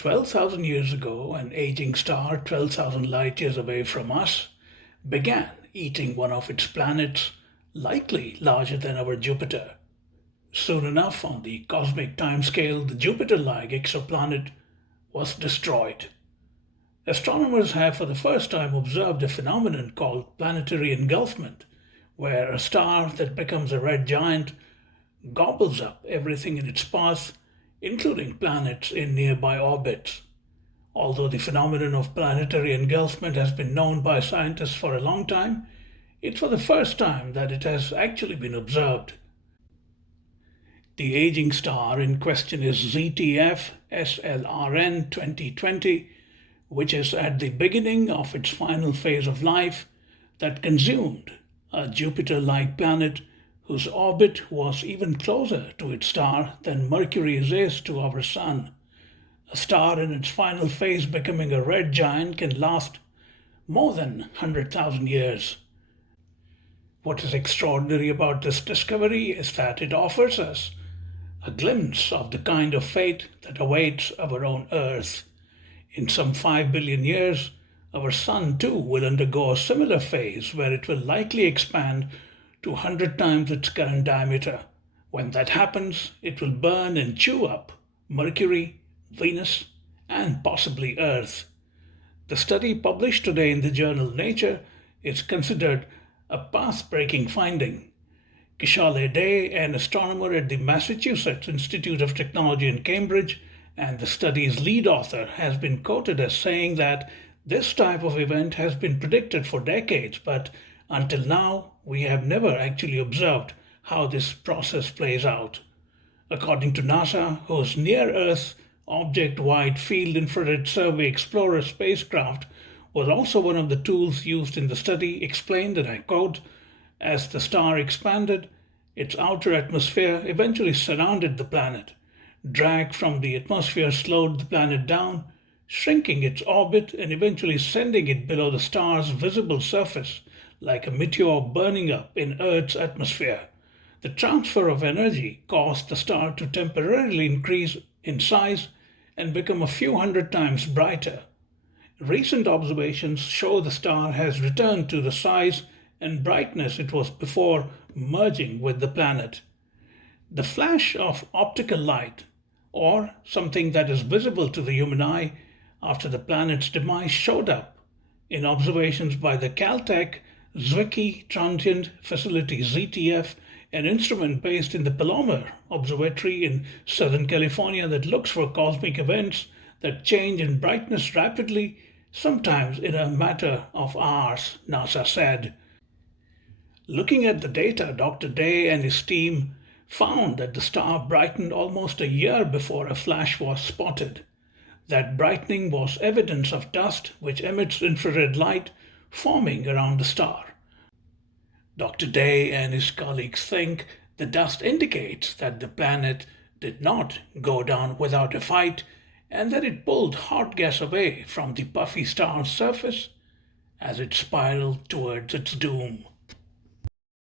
12,000 years ago, an aging star 12,000 light years away from us began eating one of its planets, likely larger than our Jupiter. Soon enough, on the cosmic timescale, the Jupiter like exoplanet was destroyed. Astronomers have for the first time observed a phenomenon called planetary engulfment, where a star that becomes a red giant gobbles up everything in its path, including planets in nearby orbits. Although the phenomenon of planetary engulfment has been known by scientists for a long time, it's for the first time that it has actually been observed. The aging star in question is ZTF SLRN 2020, which is at the beginning of its final phase of life that consumed a Jupiter like planet whose orbit was even closer to its star than Mercury's is to our Sun. A star in its final phase becoming a red giant can last more than 100,000 years. What is extraordinary about this discovery is that it offers us a glimpse of the kind of fate that awaits our own Earth. In some 5 billion years, our Sun too will undergo a similar phase where it will likely expand to 100 times its current diameter. When that happens, it will burn and chew up Mercury, Venus, and possibly Earth. The study published today in the journal Nature is considered a path-breaking finding. Kishale Day, an astronomer at the Massachusetts Institute of Technology in Cambridge and the study's lead author, has been quoted as saying that this type of event has been predicted for decades, but until now we have never actually observed how this process plays out. According to NASA, whose Near-Earth Object Wide Field Infrared Survey Explorer spacecraft was also one of the tools used in the study, explained, and I quote, "As the star expanded, its outer atmosphere eventually surrounded the planet. Drag from the atmosphere slowed the planet down, shrinking its orbit and eventually sending it below the star's visible surface, like a meteor burning up in Earth's atmosphere. The transfer of energy caused the star to temporarily increase in size and become a few hundred times brighter. Recent observations show the star has returned to the size and brightness it was before merging with the planet. The flash of optical light, or something that is visible to the human eye after the planet's demise, showed up in observations by the Caltech Zwicky Transient Facility ZTF, an instrument based in the Palomar Observatory in Southern California that looks for cosmic events that change in brightness rapidly, sometimes in a matter of hours, NASA said. Looking at the data, Dr. Day and his team found that the star brightened almost a year before a flash was spotted. That brightening was evidence of dust which emits infrared light forming around the star. Dr. Day and his colleagues think the dust indicates that the planet did not go down without a fight and that it pulled hot gas away from the puffy star's surface as it spiraled towards its doom.